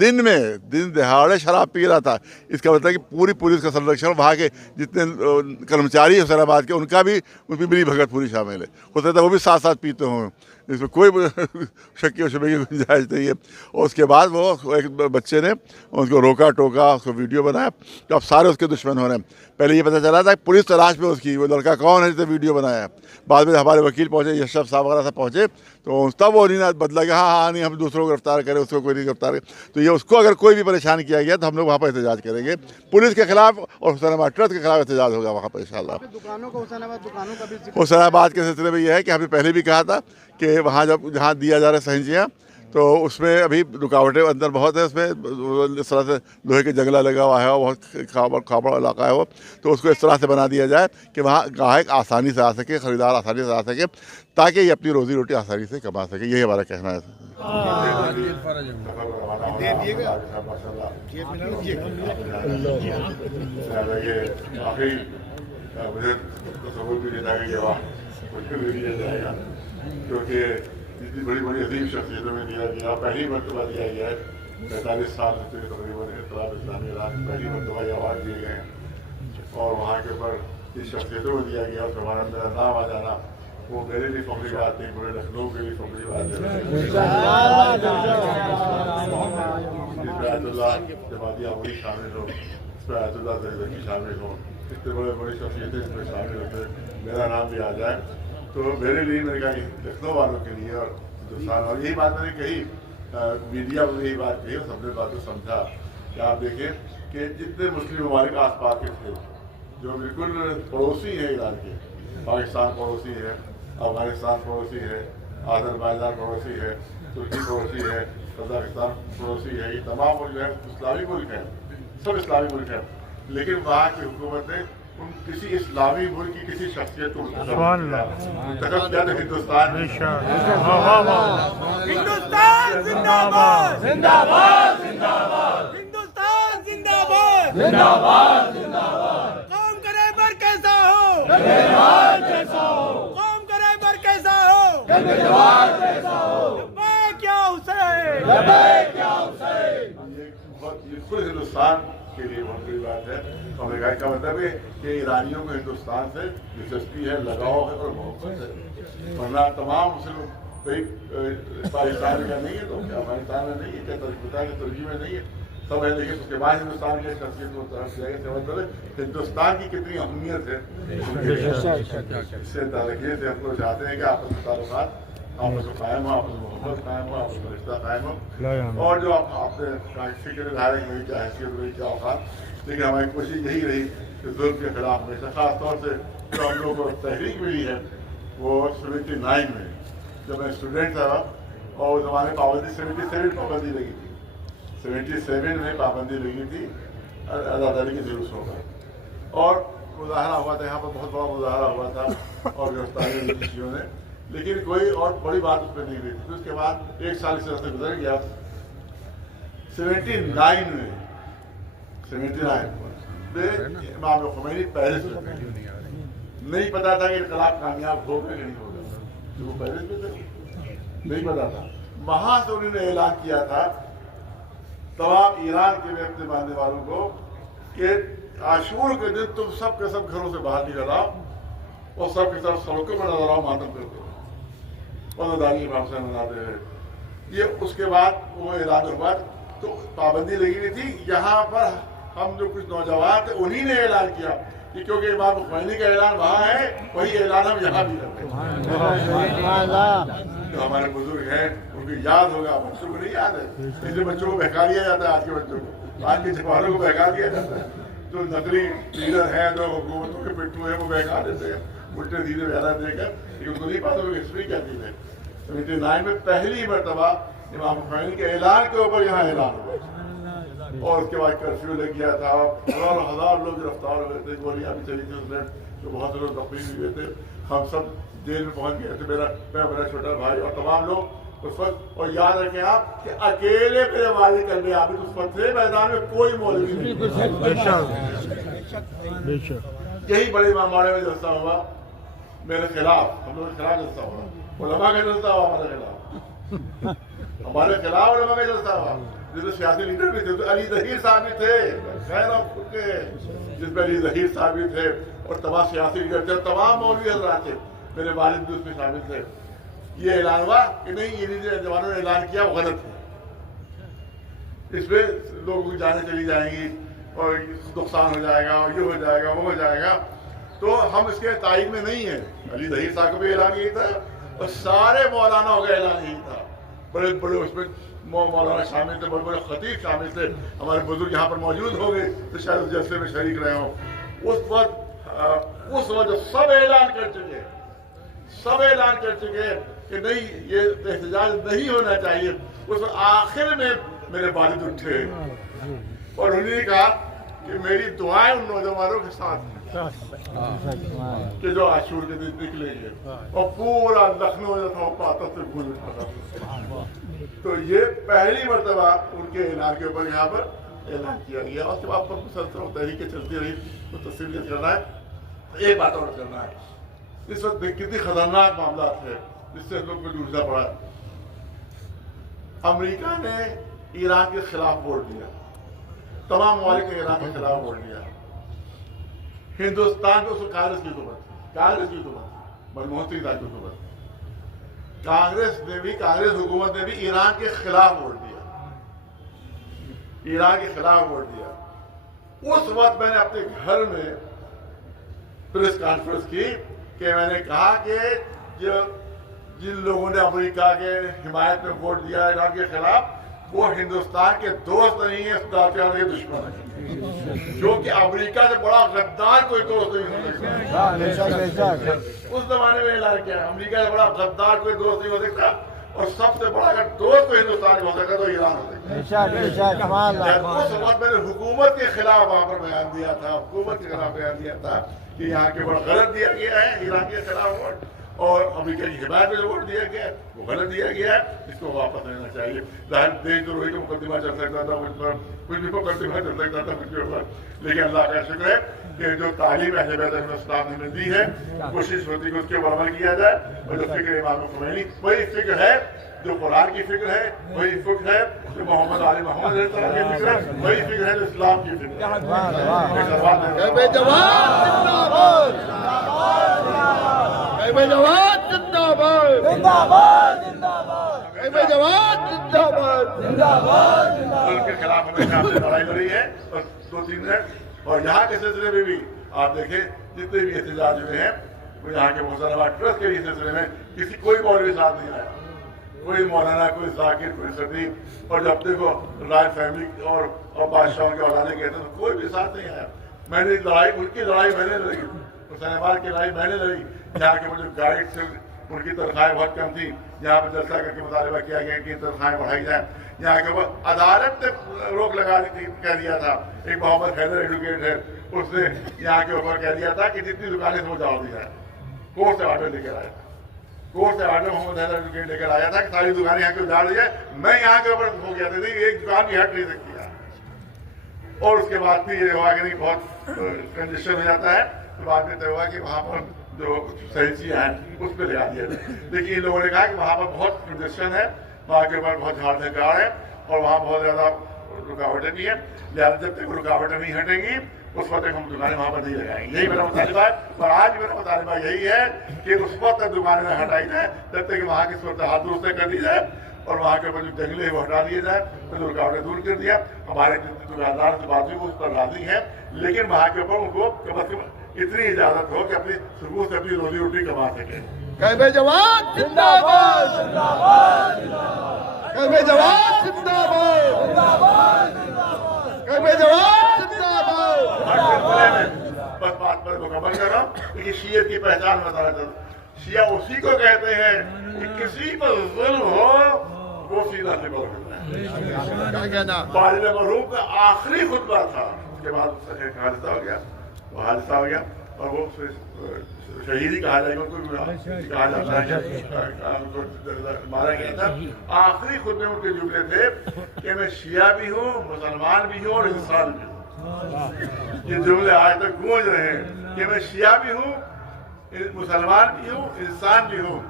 दिन दहाड़े शराब पी रहा था। इसका मतलब कि पूरी पुलिस का संरक्षण, वहाँ के जितने कर्मचारी हैं हुसैनाबाद के, उनका भी उनकी मिली भगत पूरी शामिल है। हो सकता है वो भी साथ साथ पीते हों, इसमें कोई शक की शुबे की गुंजाइश नहीं है। और उसके बाद वो एक बच्चे ने उसको रोका टोका, उसको वीडियो बनाया, तो अब सारे उसके दुश्मन हो रहे हैं। पहले ये पता चला था कि पुलिस तलाश में उसकी, वो लड़का कौन है जिसने वीडियो बनाया। बाद में हमारे वकील पहुँचे, यशरफ साहब वगैरह सब पहुँचे, तो तब वो नहीं बदला कि हाँ नहीं हम दूसरों को गिरफ्तार करें, उसको कोई नहीं गिरफ्तार करें। तो ये उसको अगर कोई भी परेशान किया गया तो हम लोग वहाँ पर एहतजाज करेंगे पुलिस के खिलाफ, और हुसैनाबाद ट्रस्ट के खिलाफ एहतजाज होगा वहाँ पर इंशाल्लाह। हुसैनाबाद के सिलसिले में ये है कि हमने पहले भी कहा था कि वहाँ जहाँ दिया जा रहा है सहंजियाँ, तो उसमें अभी रुकावटें अंदर बहुत है। उसमें इस तरह से लोहे के जंगला लगा हुआ है, बहुत खाबड़ इलाका है वो, तो उसको इस तरह से बना दिया जाए कि वहाँ ग्राहक आसानी से आ सके, ख़रीदार आसानी से आ सके, ताकि ये अपनी रोज़ी रोटी आसानी से कमा सके। यही हमारा कहना है। क्योंकि इतनी बड़ी बड़ी अजीम शख्सियतों में दिया गया, पहली मरतबा दिया गया है 45 साल से तकरीबन इत्तलाफ इस्लामी ईरान पहली मरतबा अवार्ड दिए गए हैं, और वहाँ के ऊपर इस शख्सियतों में दिया गया। और हमारा मेरा नाम आ जाना वो मेरे लिए फखरी बात नहीं, पूरे लखनऊ के लिए फखरी बात है। जिसमें आयतुल्लाह जमातिया वही शामिल हो, इसमें आयतुल्लाह ज़की शामिल हो, इतने बड़े बड़ी शख्सियतें इसमें शामिल होते, मेरा नाम भी आ जाए, तो मेरे लिए, मैंने कहा लखनऊ वालों के लिए और हिंदुस्तान, और यही बात मैंने कही, मीडिया में यही बात कही और सबने बात को समझा कि आप देखें कि जितने मुस्लिम ममालिक आस पास के थे, जो बिल्कुल पड़ोसी हैं ईरान के, पाकिस्तान पड़ोसी है, अफगानिस्तान पड़ोसी है, आज़रबाईजान पड़ोसी है, तुर्की पड़ोसी है, कजाकिस्तान पड़ोसी है, ये तमाम मुल्क जो है इस्लामी मुल्क हैं, सब इस्लामी मुल्क हैं, लेकिन वहाँ की हुकूमत ने किसी इस्लामी मुल्क की किसी शख्सियत को हिंदुस्तान जिंदाबाद जिंदाबाद जिंदाबाद हिंदुस्तान जिंदाबाद जिंदाबाद जिंदाबाद कौम करे पर कैसा हो कौम करे पर कैसा हो क्या हुसैन खुद हिंदुस्तान के लिए बहुत बड़ी बात है। अमेरिका का मतलब है कि ईरानियों को हिंदुस्तान से दिलचस्पी है, लगाव है और मोहब्बत है, वरना तमाम मुस्लिम पाकिस्तान का नहीं है, तो क्या अफगानिस्तान में नहीं है, क्या तुर्की में नहीं है, सब है। लेकिन उसके बाद हिंदुस्तान की शख्सियत को तरफ से मतलब हिंदुस्तान की कितनी अहमियत है, इससे ताल्लुक़ से हम लोग चाहते हैं कि आपस में ताल्लुकात आपस में कायम हो, आपस में मोहब्बत कायम हो, आपस में रिश्ता कायम हो, और जो आपने फिक्र धारे हुई क्या हैसियत हुई क्या औकात, लेकिन हमारी कोशिश यही रही कि जुल्म के खिलाफ हमेशा खास तौर से जो हम लोग को तहरीक मिली है वो 79 में जब मैं स्टूडेंट था, और उस ज़माने पाबंदी 77 पाबंदी लगी थी, 77 में पाबंदी लगी थी आज़ादी के जुलूसों पर, और मुजाहरा हुआ था, यहाँ पर बहुत बड़ा मुजाहरा हुआ था और गिरफ्तारी हुई थी चीज़ों ने, लेकिन कोई और बड़ी बात उसमें नहीं हुई थी। फिर उसके बाद एक साल इस तरह से गुजर गया। 79 में इमाम खुमैनी पेरिस में, नहीं पता था कि इनकलाब कामयाब होगा कि नहीं होगा, तो वो पेरिस में थे, नहीं पता था। वहां से उन्होंने ऐलान किया था तमाम ईरान के अपने मानने वालों को कि आशूर के दिन तुम सब के सब घरों से बाहर निकल आओ और सब के सब सड़कों पर नजर आओ, मातम करते हो और नदारी मनाते हैं। ये उसके बाद वो ऐलान हुआ तो पाबंदी लगी हुई थी। यहाँ पर हम जो कुछ नौजवान थे उन्हीं ने ऐलान किया कि क्योंकि इमाम खुमैनी का ऐलान वहाँ है, वही ऐलान हम यहाँ भी करते हैं। जो हमारे बुजुर्ग हैं उनको याद होगा, बच्चों को नहीं याद है, इसलिए बच्चों को बहका दिया जाता है। आज के बच्चों को, आज के जवानों को बहका दिया जाता है। जो नकली लीडर हैं, जो हुकूमतों के पिट्ठू हैं, वो बहका देते हैं उल्टे सीधे बयान देकर, लेकिन उनको नहीं पता कि हिस्ट्री क्या चीज़ है। 79 में पहली मरतबा इमाम खुमैनी के ऐलान के ऊपर यहाँ ऐलान हुआ, और उसके बाद कर्फ्यू लग गया था, हजार लोग गिरफ्तार हुए थे, गोलियां भी चली थी उसमें, तो बहुत से लोग जख्मी हुए थे। हम सब जेल में पहुंच गए थे, मेरा छोटा भाई और तमाम लोग उस वक्त। और याद रखें आप कि अकेले मेरे वाले करने आबिद उस वक्त थे, मैदान में कोई मौलवी नहीं। यही बड़े मामले में जलसा हुआ मेरे खिलाफ, हम लोग के खिलाफ जलसा हुआ, उलमा का जलसा हुआ हमारे खिलाफ, हमारे खिलाफ उलमा का जलसा हुआ। جیسے سیاسی لیڈر بھی تھے تو علی ظہیر صاحب بھی تھے، خیر آپ خود کے جس میں علی ظہیر صاحب بھی تھے اور تمام سیاسی لیڈر تھے اور تمام مولوی حضرات تھے، میرے والد بھی اس میں شامل تھے. یہ اعلان ہوا کہ نہیں یہ جوانوں نے اعلان کیا وہ غلط ہے، اس پہ لوگوں کی جانیں چلی جائیں گی اور نقصان ہو جائے گا اور یہ ہو جائے گا وہ ہو جائے گا. تو ہم اس کے تائید میں نہیں ہیں. علی ظہیر صاحب کا بھی اعلان یہی تھا اور سارے مولانوں کا اعلان یہی تھا. بڑے بڑے اس میں مولانا شامل تھے، بڑے بڑے خطیب شامل تھے. ہمارے بزرگ یہاں پر موجود ہو گئے تو شاید اس جلسے میں شریک رہے ہوں. اس وقت سب اعلان کر چکے کہ نہیں یہ احتجاج نہیں ہونا چاہیے. اس آخر میں میرے والد اٹھے اور انہوں نے کہا کہ میری دعائیں ان نوجوانوں کے ساتھ کہ جو عاشور کے دن نکلیں گے اور پورا لکھنؤ جو تھا وہ پاتوں سے گونج اٹھا. تو یہ پہلی مرتبہ ان کے اعلان کے اوپر یہاں پر اعلان کیا گیا. اور جب آپ پر مسلسل تحریکیں چلتی رہی تو تفصیل کرنا ہے. ایک بات اور کرنا ہے، اس وقت کتنی خطرناک معاملات ہیں جس سے لوگ کو جوجھنا پڑا. امریکہ نے ایران کے خلاف ووٹ دیا، تمام ممالک نے ایران کے خلاف ووٹ دیا. ہندوستان کو کانگریس کی حکومت منموہن سنگھ صاحب کی حکومت، کانگریس حکومت نے بھی ایران کے خلاف ووٹ دیا. اس وقت میں نے اپنے گھر میں پریس کانفرنس کی کہ میں نے کہا کہ جن لوگوں نے امریکہ کے حمایت میں ووٹ دیا ایران کے خلاف وہ ہندوستان کے دوست نہیں ہیں، ہندوستان کے دشمن ہیں. کیونکہ امریکہ سے بڑا غدار کوئی دوست نہیں ہو سکتا. اس زمانے میں اعلان کیا امریکہ سے بڑا غدار کوئی دوست نہیں ہو سکتا اور سب سے بڑا اگر دوست کوئی ہندوستان ہو سکتا تو ایران ہو سکتا. اس وقت میں نے حکومت کے خلاف وہاں پر بیان دیا تھا کہ یہاں کے بڑا غلط دیا گیا ہے ایران کے خلاف ووٹ اور امریکہ کی حمایت میں جو ووٹ دیا گیا ہے وہ غلط دیا گیا ہے، اس کو واپس لینا چاہیے. ظاہر دیش دروہی کا مقدمہ چل سکتا تھا مجھ پر، کچھ بھی مقدمہ چل سکتا تھا مجھ پر، لیکن اللہ کا شکر ہے کہ جو تعلیم اہل بیت اسلام نے دی ہے کوشش ہوتی ہے کہ اس کے اوپر عمل کیا جائے. اور جو فکر امام خمینی وہی فکر ہے جو قرآن کی فکر ہے، وہی فکر ہے جو محمد علی محمد کی فکر ہے، وہی فکر ہے جو اسلام کی فکر ان کے خلاف ہمیشہ لڑائی لڑی ہے. اور 2-3 منٹ اور یہاں کے سلسلے میں بھی آپ دیکھیں جتنے بھی احتجاج ہوئے ہیں وہ یہاں کے مسلمان ٹرسٹ کے سلسلے میں کوئی مولوی ساتھ نہیں آیا، کوئی مولانا، کوئی ذاکر، کوئی خطیب. اور جب دیکھو رائل فیملی اور بادشاہوں کے اولادیں کہتے ہیں کوئی بھی ساتھ نہیں آیا. میں نے ان کی لڑائی میں نے لڑی، حسین آباد کی لڑائی میں نے لڑی. یہاں کے مجھے گائیڈ سے ان کی تنخواہیں بہت کم تھی، یہاں پہ جلسہ کر کے مطالبہ کیا گیا کہ تنخواہیں بڑھائی جائیں. یہاں کے عدالت نے روک لگا دی کہہ دیا تھا. ایک محمد حیدر ایڈوکیٹ ہے، اس نے یہاں کے اوپر کہہ دیا تھا کہ جتنی دکانیں سے وہ جاڑ دی جائے. کورٹ سے آرڈر لے کر آیا تھا، کورٹ سے آرڈر محمد حیدر ایڈوکیٹ لے کر آیا تھا کہ ساری دکانیں یہاں کے جاڑ دی جائے. میں یہاں کے اوپر ہو گیا تھا ایک دکان بھی ہٹ نہیں سکتی ہے. اور اس کے بعد پھر یہ ہوا کہ نہیں بہت کنجیشن ہو جاتا ہے تو بعد میں طے ہوا کہ وہاں پر جو سہنسیاں ہیں اس پہ لگا دیا جائے. لیکن ان لوگوں نے کہا کہ وہاں پر بہت کنجیشن ہے، وہاں کے اوپر بہت جھاڑ جھنکار ہے اور وہاں بہت زیادہ رکاوٹیں بھی ہیں، لہٰذا جب تک رکاوٹیں نہیں ہٹیں گی اس وقت تک ہم دکانیں وہاں پر نہیں لگائیں گے. یہی میرا مطالبہ ہے اور آج میرا مطالبہ یہی ہے کہ اس وقت تک دکانیں نہ ہٹائی جائیں جب تک کہ وہاں کی صورتحال درست کر دی جائے اور وہاں کے اوپر جو جنگلے ہیں وہ ہٹا دیے جائے، جو رکاوٹیں دور کر دیا. ہمارے دکاندار سے بات ہوئی وہ اس پر راضی ہیں، لیکن وہاں کے اوپر ان کو کم از کم اتنی اجازت ہو کہ اپنی صبح سے اپنی روزی روٹی کما سکیں. قائد جواد زندہ باد، قائد جواد زندہ باد، قائد جواد زندہ باد. بس بات پر مکمل کر رہا ہوں کہ شیعہ کی پہچان بتانا چاہتا ہوں. شیعہ اسی کو کہتے ہیں کہ کسی پر ظلم ہو وہ سیدھا سے بول دیتا ہے. والد مرحوم کا آخری خطبہ تھا، اس کے بعد ایک حادثہ ہو گیا، وہ حادثہ ہو گیا اور وہ شہیدی کہا جائے گا، ان کو کہا جاتا ہے مارا گیا تھا. آخری خطبے ان کے جملے تھے کہ میں شیعہ بھی ہوں، مسلمان بھی ہوں اور انسان بھی ہوں. یہ جملے آج تک گونج رہے ہیں کہ میں شیعہ بھی ہوں، مسلمان بھی ہوں، انسان بھی ہوں.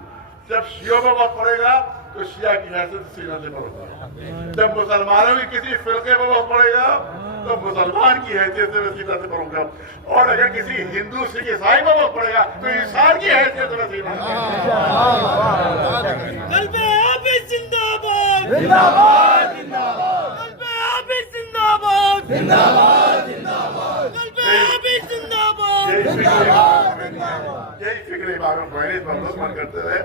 جب شیعوں کا وقت پڑے گا तो शिया की हैसियत सीना से पड़ता है। जब मुसलमानों की किसी फिरके पर वक्त पड़ेगा तो मुसलमान की हैसियत से मैं सीना से पड़ूंगा, और अगर किसी हिंदू सिख ईसाई पर वक्त पड़ेगा तो इंसान की हैसियत से मैं सीना से कल्बे हाफिज जिंदाबाद जिंदाबाद जिंदाबाद, कल्बे हाफिज जिंदाबाद जिंदाबाद जिंदाबाद, कल्बे हाफिज जिंदाबाद जिंदाबाद जिंदाबाद। यही फिक्र इमाम खोमैनी पर लोग मन करते रहे।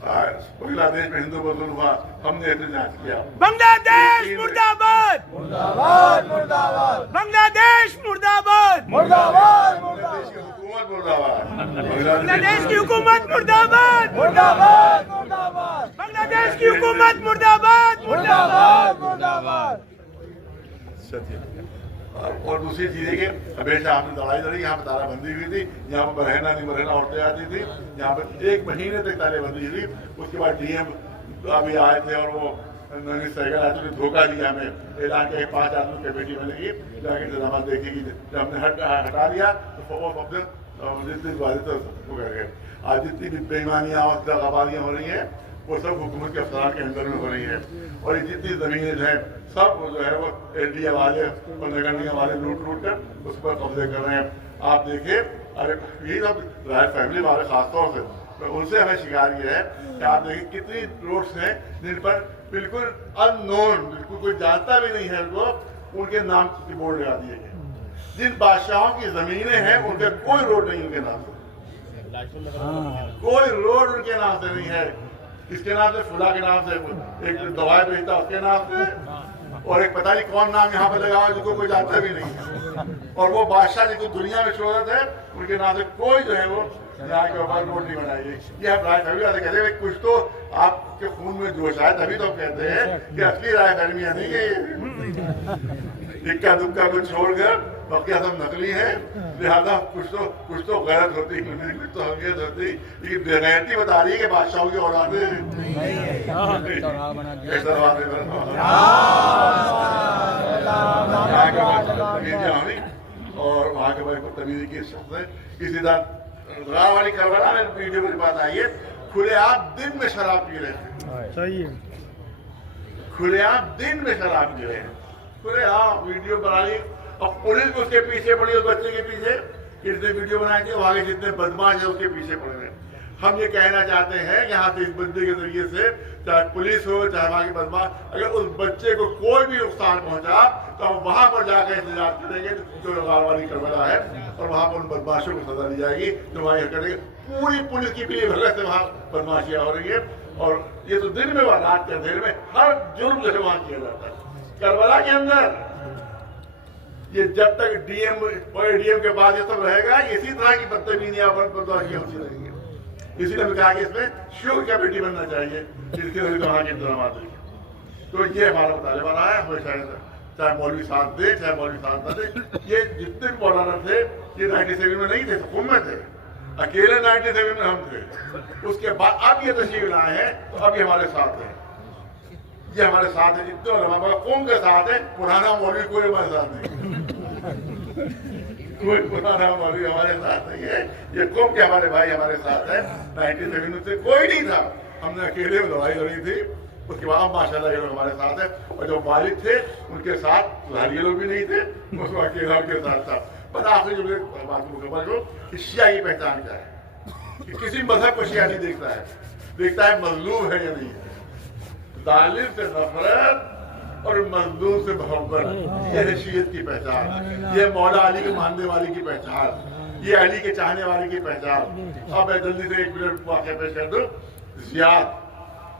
बांग्लादेश में हिंदू बदल हुआ, हमने एहतजाज किया। बांग्लादेश मुर्दाबाद मुर्दाबाद मुर्दाबाद, बांग्लादेश मुर्दाबाद मुर्दाबाद बांग्लादेश की हुकूमत मुर्दाबाद, बांग्लादेश की हुकूमत मुर्दाबाद मुर्दाबाद मुर्दाबाद, बांग्लादेश की हुकूमत मुर्दाबाद मुर्दाबाद मुर्दाबाद। और दूसरी चीज है कि हमेशा आपने लड़ाई लड़ी, यहाँ पे तालाबंदी हुई थी, यहाँ पे बरहना नहीं बरहना औरतें आती थी, यहाँ पे 1 महीने तक तालाबंदी हुई। उसके बाद डीएम अभी आए थे और वो सहगल आए थे, धोखा दिया हमें, ऐलान किया 5 आदमी कमेटी बनेगी, जाके इंतजाम देखेगी। जब हमने हटा दिया तो वो अपने जितनी वादे थे वो कर गए। आज जितनी भी बेईमानियाँ और दगाबाजियाँ हो रही हैं वो सब हुकूमत के अफसरान के अंदर में हो रही है, और ये जितनी जमीनें जो है सब जो है वो एनडीए वाले और नगर निगम वाले लूट कर उस पर कब्जे कर रहे हैं। आप देखिए, अरे यही सब राय फैमिली वाले खासतौर से तो उनसे हमें शिकार ये है कि आप देखिए कितनी रोड्स हैं जिन पर बिल्कुल अननोन, बिल्कुल कोई जानता भी नहीं है उनको, उनके नाम की बोर्ड लगा दिए गए। जिन बादशाहों की जमीनें हैं उनके कोई रोड नहीं उनके नाम से, कोई रोड उनके नाम से नहीं है। इसके नाम से, फुला के नाम से, एक दवाई बेचता उसके नाम से, और एक पता नहीं कौन नाम यहाँ पे लगा हुआ जिसको कोई जानता भी नहीं है। और वो बादशाह जिनको दुनिया में शोहरत है उनके नाम से कोई जो है वो यहाँ के ऊपर रोड नहीं बनाएगी। ये हम राय फैमिली वाले कहते हैं कुछ तो आपके खून में जोश आए, तभी तो कहते हैं कि असली राय फैमिलियाँ नहीं है, इक्का दुक्का को छोड़कर बाकी सब नकली है। लिहाजा कुछ तो गलत होती, कुछ तो हकीकत होती, लेकिन बेगैरती बता रही है कि बादशाहों की औलादें और वहाँ के बड़े बदतमीजी के शख्स है। इसी तरह वाली करबला में वीडियो मेरी बात आई है, खुलेआम दिन में शराब पी रहे थे, सही है, खुलेआम दिन में शराब पी रहे हैं, खुलेआम वीडियो बना ली। अब पुलिस भी उसके पीछे पड़ी, उस बच्चे के पीछे कितने वीडियो बनाए थे, आगे जितने बदमाश है उसके पीछे पड़ रहे हैं। हम ये कहना चाहते हैं यहाँ से इस बंदे के जरिए से, चाहे पुलिस हो चाहे वहाँ के बदमाश, अगर उस बच्चे को कोई भी नुकसान पहुंचा तो हम वहां पर जाकर इंतजार करेंगे जो वाली करबला है, और वहां पर उन बदमाशों को सजा दी जाएगी जो वहाँ करेंगे। पूरी पुलिस की पीली भगत से वहाँ बदमाशियाँ हो रही है, और ये तो दिन में व रात के अंधेरे में हर जुर्म जो है वहाँ किया जाता है। करबला के अंदर ये जब तक डीएम के बाद ये सब रहेगा, इसी तरह की बदतमीजियां बदमाशियां होती रहेंगी। इसीलिए हमने कहा कि इसमें श्योर कमेटी बनना चाहिए, जिसके लिए वहाँ के इंतजाम होंगे। तो ये हमारा मुतालिबा रहा है हमेशा, चाहे मौलवी साथ दे चाहे मौलवी साथ न दे। ये जितने भी मौलाना थे ये 97 में नहीं थे, हुकूमत में थे, अकेले 97 में हम थे। उसके बाद अब ये तशरीफ लाए हैं तो अब ये हमारे साथ है, ये हमारे साथ है, जितने हमारा कौम के साथ है। पुराना मौलवी कोई हमारे साथ नहीं, कोई पुराना मौलवी हमारे साथ नहीं है, ये कौम के हमारे भाई हमारे साथ है। 97 से कोई नहीं था, हमने अकेले लड़ाई लड़ी थी। उसके बाद माशाल्लाह ये लोग हमारे साथ है, और जो वालिद थे उनके साथ ये लोग भी नहीं थे, उसको अकेला उनके साथ था। बस आखिरी जो बात मुकम्मल करो कि शिया की पहचान क्या है, कि किसी मजहब को शिया नहीं देखता है, देखता है मजलूम है या नहीं है। जालिम से नफरत और मजलूम से मोहब्बत, ये है शियत की पहचान, ये मौला अली के मानने वाले की पहचान, ये अली के चाहने वाले की पहचान। अब मैं जल्दी से 1 मिनट वाक़या पेश कर दूं। ज़ियाद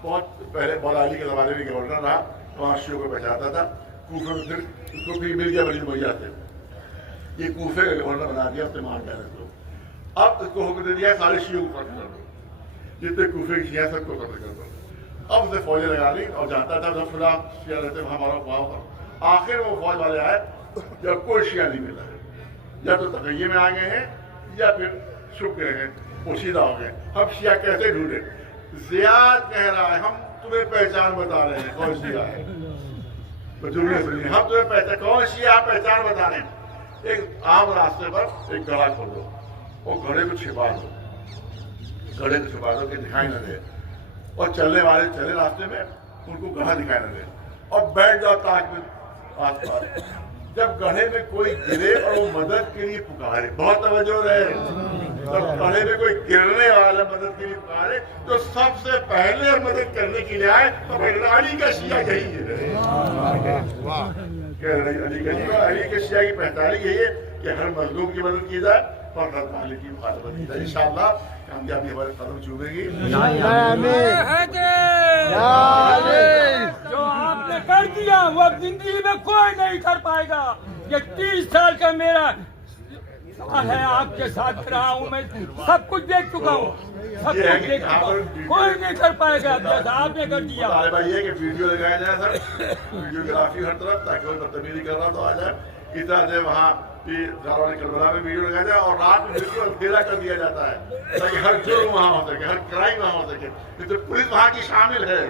बहुत पहले मौला अली के ज़माने में गवर्नर रहा, वहाँ शियों को पहचानता था। कूफे में फिर उसको भी मिल गया बड़ी मुहैया से, ये कूफे का गवर्नर बना दिया उसने मान कर को। अब उसको हुक्म दे दिया सारे शियों को खत्म कर दो, जितने कूफे की शिया सबको खत्म कर दो। अब उसे फौजें लगा दी, और जानता था जब फिलहाल शिया रहते वहाँ हमारा भाव था। आखिर वो फौज वाले आए जब कोई शिया नहीं मिला है, या तो तकैये में आ गए हैं या फिर छुप गए हैं, पोशीदा हो गए। अब शिया कैसे ढूंढे? ज़ियाद कह रहा है हम तुम्हें पहचान बता रहे हैं कौन शिया है, तो जुमले सुनिए, हम तुम्हें पहचान कौन शिया पहचान बता रहे हैं। एक आम रास्ते पर एक गड़ा खोलो, वो घड़े को छिपा दो, घड़े को छिपा दो कि दिखाई न दे, اور چلنے والے چلے راستے میں ان کو گڑھا دکھائی نہ دے، اور بیٹھ جاؤ تاج میں آس پاس، جب گڑھے میں کوئی گرے اور وہ مدد کے لیے پکارے، بہت توجہ رہے، جب گڑھے میں کوئی گرنے والا مدد کے لیے پکارے تو سب سے پہلے مدد کرنے کے لیے آئے تو علی کا شیعہ یہی ہے، علی کے شیعہ کی پہچان یہی ہے کہ ہر مظلوم کی مدد کی جائے اور ہر ظالم کی مخالفت کی جائے۔ انشاءاللہ کامیابی ہمارے قدم چومے گی۔ جو آپ نے کر دیا وہ اب زندگی میں کوئی نہیں کر پائے گا۔ یہ 30 سال کا میرا ہے، آپ کے ساتھ رہا ہوں، میں سب کچھ دیکھ چکا ہوں، سب کچھ دیکھ چکا ہوں، کوئی نہیں کر پائے گا جیسا آپ نے کر دیا۔ بھائی یہ کہ ویڈیو لگایا جائے سر، ویڈیوگرافی ہر طرف، تاکہ وہ بدتمیزی کر رہا تو آ جائے، اس طرح سے وہاں دارالعلوم کربلا میں ویڈیو لگایا جائے اور رات میں بالکل اندھیرا کر دیا جاتا ہے تاکہ ہر جرم وہاں ہو سکے، ہر کرائم وہاں ہو سکے، تو پولیس وہاں کی شامل ہے،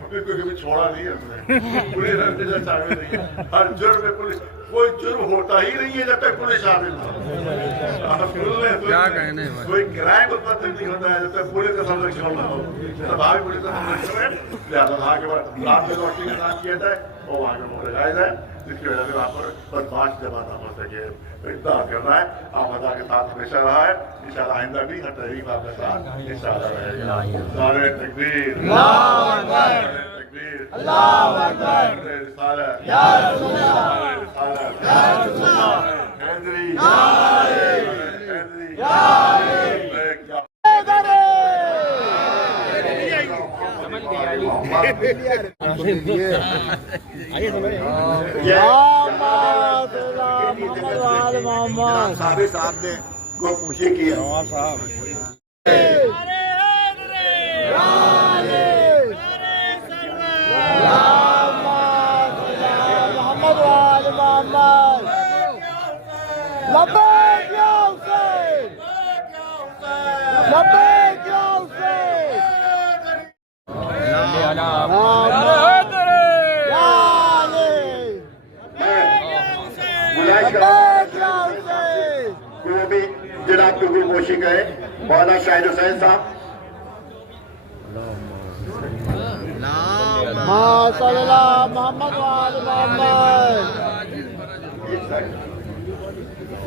پولیس کو کبھی چھوڑا نہیں ہے ہم نے، پولیس ہر جگہ شامل نہیں ہے، ہر جرم میں پولیس، کوئی جرم ہوتا ہی نہیں ہے جب تک پولیس شامل نہ ہو، کوئی کرائم اتنا تک نہیں ہوتا ہے جب تک پولیس کا سنرکشن نہ ہو، جب آگے پولیس کا سنرکشن ہے لہٰذا وہاں کے بعد رات میں روشنی کا کام کیا جائے اور وہاں کے موقع لگایا جائے، جس کی وجہ سے وہاں پر بدماش جمع نہ ہو سکے۔ اقدام کرنا ہے، آپ ادا کے ساتھ ہمیشہ رہا ہے، انشاءاللہ آئندہ بھی ہر تحریک آپ کے ساتھ انشاءاللہ رہے گا۔ نعرہ تکبیر، اللہ اکبر، تکبیر، اللہ اکبر، رسالت، یا رسول اللہ، رسالت، یا رسول اللہ، حیدری، یا حیدری، یا صاحب صاحب نے گو پوشی کی جناب کی گو پوشی گئے مولانا شاہد حسین صاحب،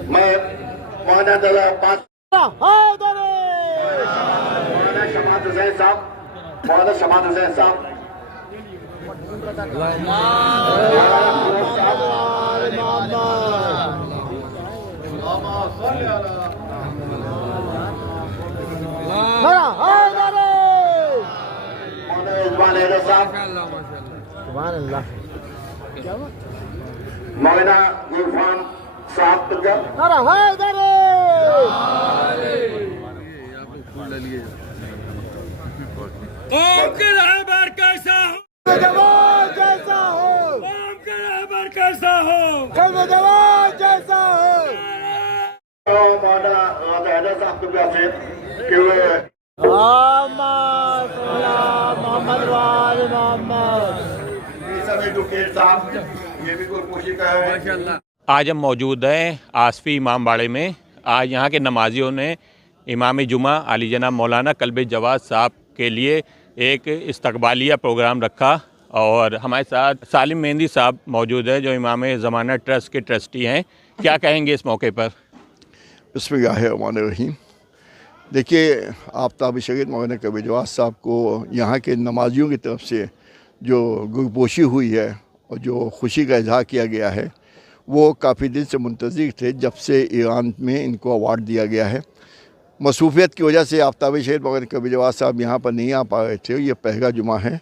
میں مولانا شماعت حسین صاحب، مولانا شماعت حسین صاحب، مولانا عرفان صاحب، قوم کے رہبر کیسا ہو، جوان جیسا ہو، قوم کے رہبر کیسا ہو، جوان جیسا ہو۔ مولانا حیدر صاحب کو کیسے کہ محمد وال محمد صاحب یہ بھی کوئی کوشش ہے۔ آج ہم موجود ہیں آصفی امام باڑے میں۔ آج یہاں کے نمازیوں نے امام جمعہ علی جناب مولانا کلب جواد صاحب کے لیے ایک استقبالیہ پروگرام رکھا، اور ہمارے ساتھ سالم مہندی صاحب موجود ہے جو امام زمانہ ٹرسٹ کے ٹرسٹی ہیں۔ کیا کہیں گے اس موقع پر؟ بسم اللہ الرحمن الرحیم۔ دیکھیے، آفتاب شریعت مولانا کلب جواد صاحب کو یہاں کے نمازیوں کی طرف سے جو گرپوشی ہوئی ہے اور جو خوشی کا اظہار کیا گیا ہے، وہ کافی دن سے منتظر تھے جب سے ایران میں ان کو ایوارڈ دیا گیا ہے۔ مصروفیت کی وجہ سے آفتاب شریعت مولانا کلب جواد صاحب یہاں پر نہیں آ پا رہے تھے، یہ پہلا جمعہ ہے،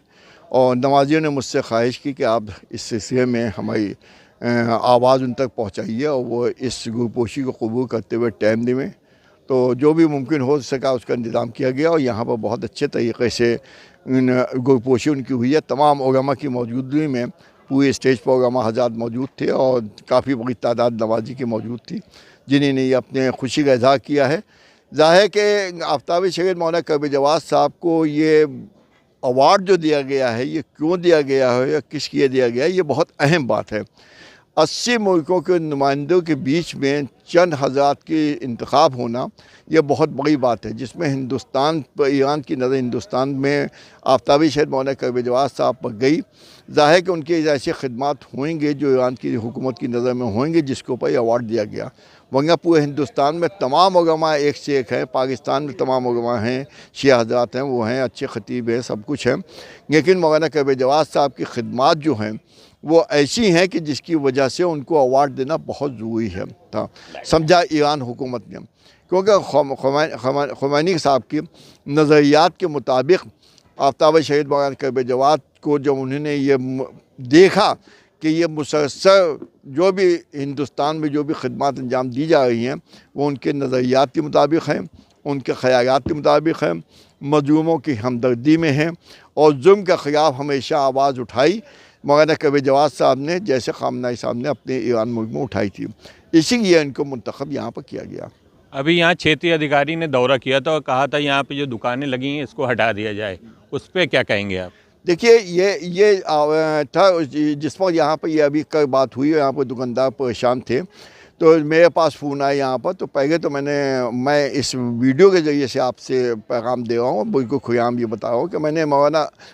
اور نمازیوں نے مجھ سے خواہش کی کہ آپ اس سلسلے میں ہماری آواز ان تک پہنچائیے اور وہ اس گرپوشی کو قبول کرتے ہوئے ٹائم دیں۔ تو جو بھی ممکن ہو سکا اس کا انتظام کیا گیا، اور یہاں پر بہت اچھے طریقے سے گرپوشی ان کی ہوئی ہے۔ تمام علماء کی موجودگی میں پورے اسٹیج پر علماء حضرات موجود تھے، اور کافی بڑی تعداد نمازی کی موجود تھی جنہیں نے یہ اپنے خوشی کا اظہار کیا ہے۔ ظاہر ہے کہ آفتاب شریعت مولانا کلب جواد صاحب کو یہ ایوارڈ جو دیا گیا ہے، یہ کیوں دیا گیا ہے یا کس لیے دیا گیا ہے، یہ بہت اہم بات ہے۔ 80 मुल्कों के नुमाइंदों के बीच में चंद हज़रात के इंतखाब होना ये बहुत बड़ी बात है, जिसमें हिंदुस्तान पर ईरान की नज़र हिंदुस्तान में आफ्ताबी शहीद मौलाना कलबे जवाद साहब पर गई। ज़ाहिर है कि उनकी ऐसी खिदमत होंगे जो ईरान की हुकूमत की नज़र में होंगे, जिसके ऊपर अवार्ड दिया गया। वरना पूरे हिंदुस्तान में तमाम उलमा एक से एक हैं, पाकिस्तान में तमाम उलमा हैं, शिया हज़रात हैं, वो हैं, अच्छे ख़तीब हैं, सब कुछ है। लेकिन मौलाना कलबे जवाद साहब की खिदमत जो हैं वो ऐसी हैं कि जिसकी वजह से उनको अवार्ड देना बहुत ज़रूरी है था, समझा ईरान हुकूमत ने। क्योंकि खुमैनी साहब की नज़रियात के मुताबिक आफ्ताब शहीद मौलाना कलबे जवाद को जब उन्होंने ये देखा कि ये मुसलसल जो भी हिंदुस्तान में जो भी खिदमत अंजाम दी जा रही हैं वो उनके नज़रियात के मुताबिक हैं, उनके ख़यालात के मुताबिक हैं, मज़लूमों की हमदर्दी में हैं और जुल्म के ख़िलाफ़ हमेशा आवाज़ उठाई मौलाना कलबे जवाद साहब ने, जैसे ख़ामनेई साहब ने अपने ईरान मुल्क में उठाई थी। इसीलिए इनको मुंतखब यहाँ पर किया गया। अभी यहाँ क्षेत्रीय अधिकारी ने दौरा किया था और कहा था यहाँ पे जो दुकानें लगी हैं इसको हटा दिया जाए, उस पर क्या कहेंगे आप? देखिए ये था जिस पर यहाँ पर ये अभी कल बात हुई, यहाँ पर दुकानदार परेशान थे तो मेरे पास फ़ोन आया यहाँ पर। तो पहले तो मैं इस वीडियो के ज़रिए से आपसे पैगाम दे रहा हूँ, बिल्कुल खुयाम ये बता रहा हूँ कि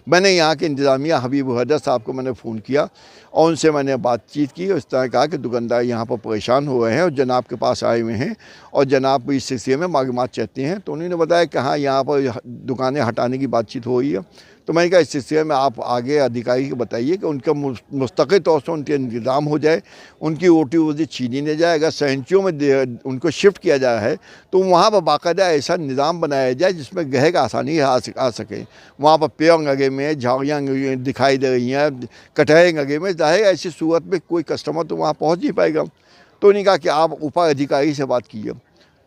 मैंने यहाँ के इंतज़ामिया हबीब हैदर साहब को मैंने फ़ोन किया और उनसे मैंने बातचीत की और इस तरह कहा कि दुकानदार यहाँ पर परेशान हो रहे हैं और जनाब के पास आए हुए हैं और जनाब इस सिलसिले में मालूमात चाहते हैं। तो उन्होंने बताया कि हाँ, यहाँ पर दुकानें हटाने की बातचीत हो रही है। तो मैंने कहा इस सिलसिले में आप आगे अधिकारी को बताइए कि उनका मुस्तक़िल तौर से उनके इंतज़ाम हो जाए, उनकी रोटी रोज़ी छीनी नहीं जाए। अगर सेंचुरियों में उनको शिफ्ट किया जाए है तो वहाँ पर बाकायदा ऐसा निज़ाम बनाया जाए जिसमें ग्राहक आसानी आ सके। वहाँ पर पेड़ लगे में, झाड़ियाँ दिखाई दे रही हैं, कटहरे लगे में, ज़ाहिर ऐसी सूरत में कोई कस्टमर तो वहाँ पहुँच नहीं पाएगा। तो उन्होंने कहा कि आप ऊपर अधिकारी से बात कीजिए।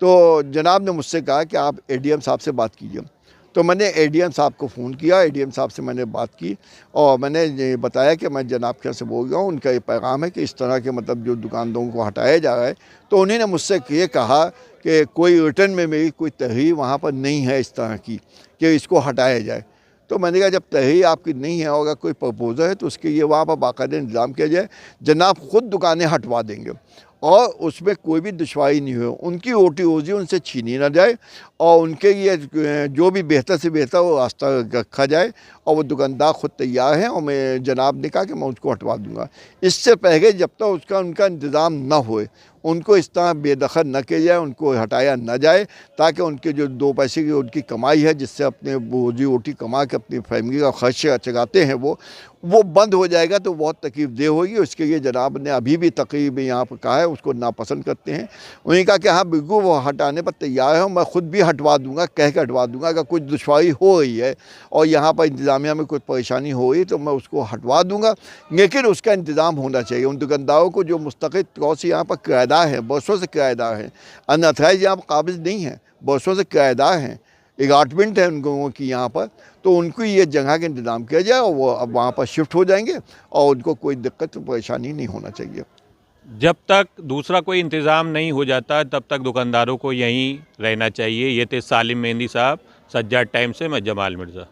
तो जनाब ने मुझसे कहा कि आप ADM साहब से बात कीजिए। तो मैंने ADM साहब को फ़ोन किया, ADM साहब से मैंने बात की और मैंने ये बताया कि मैं जनाब के से बोल रहा हूँ, उनका ये पैगाम है कि इस तरह के मतलब जो दुकानदारों को हटाया जा रहा है। तो उन्होंने मुझसे ये कहा कि कोई रिटर्न में मेरी कोई तहरीर वहाँ पर नहीं है इस तरह की कि इसको हटाया जाए। तो मैंने कहा जब तहरीर आपकी नहीं है और कोई प्रपोजल है तो उसके लिए वहाँ पर बाकायदा इंतज़ाम किया जाए। जनाब ख़ुद दुकानें हटवा देंगे और उसमें कोई भी दुश्वारी नहीं हो, उनकी रोटी रोज़ी उनसे छीनी ना जाए और उनके लिए जो भी बेहतर से बेहतर वो रास्ता रखा जाए और वो दुकानदार ख़ुद तैयार हैं और मैं जनाब ने कहा कि मैं उसको हटवा दूँगा। इससे पहले जब तक उनका इंतज़ाम ना होए उनको इस तरह बेदखल न किया जाए, उनको हटाया न जाए, ताकि उनके जो 2 पैसे की उनकी कमाई है जिससे अपने रोजी रोटी कमा के अपनी फैमिली का खर्च चलाते हैं वो बंद हो जाएगा तो बहुत तकलीफ देह होगी। उसके लिए जनाब ने अभी भी तकरीब यहाँ पर कहा है, उसको नापसंद करते हैं। उन्होंने कहा कि हाँ बिल्कुल वो हटाने पर तैयार है, मैं ख़ुद भी हटवा दूँगा, कह के हटवा दूँगा। अगर कुछ दुश्वारी हो रही है और यहाँ पर इंतज़ामिया में कुछ परेशानी हो रही तो मैं उसको हटवा दूँगा, लेकिन उसका इंतज़ाम होना चाहिए। उन दुकानदारों को जो मुस्तक़िल तौर से यहाँ पर किराएदार हैं, बरसों से किराएदार हैं, अनअथराइज़ यहाँ पर काबिज़ नहीं है, बरसों से किराएदार हैं, अपार्टमेंट है उन लोगों की यहाँ पर, तो उनको ये जगह का इंतज़ाम किया जाए और वो अब वहाँ पर शिफ्ट हो जाएंगे और उनको कोई दिक्कत परेशानी नहीं होना चाहिए। जब तक दूसरा कोई इंतज़ाम नहीं हो जाता तब तक दुकानदारों को यहीं रहना चाहिए। ये थे सालिम मेहंदी साहब, सज्जाद टाइम से मैं जमाल मिर्ज़ा।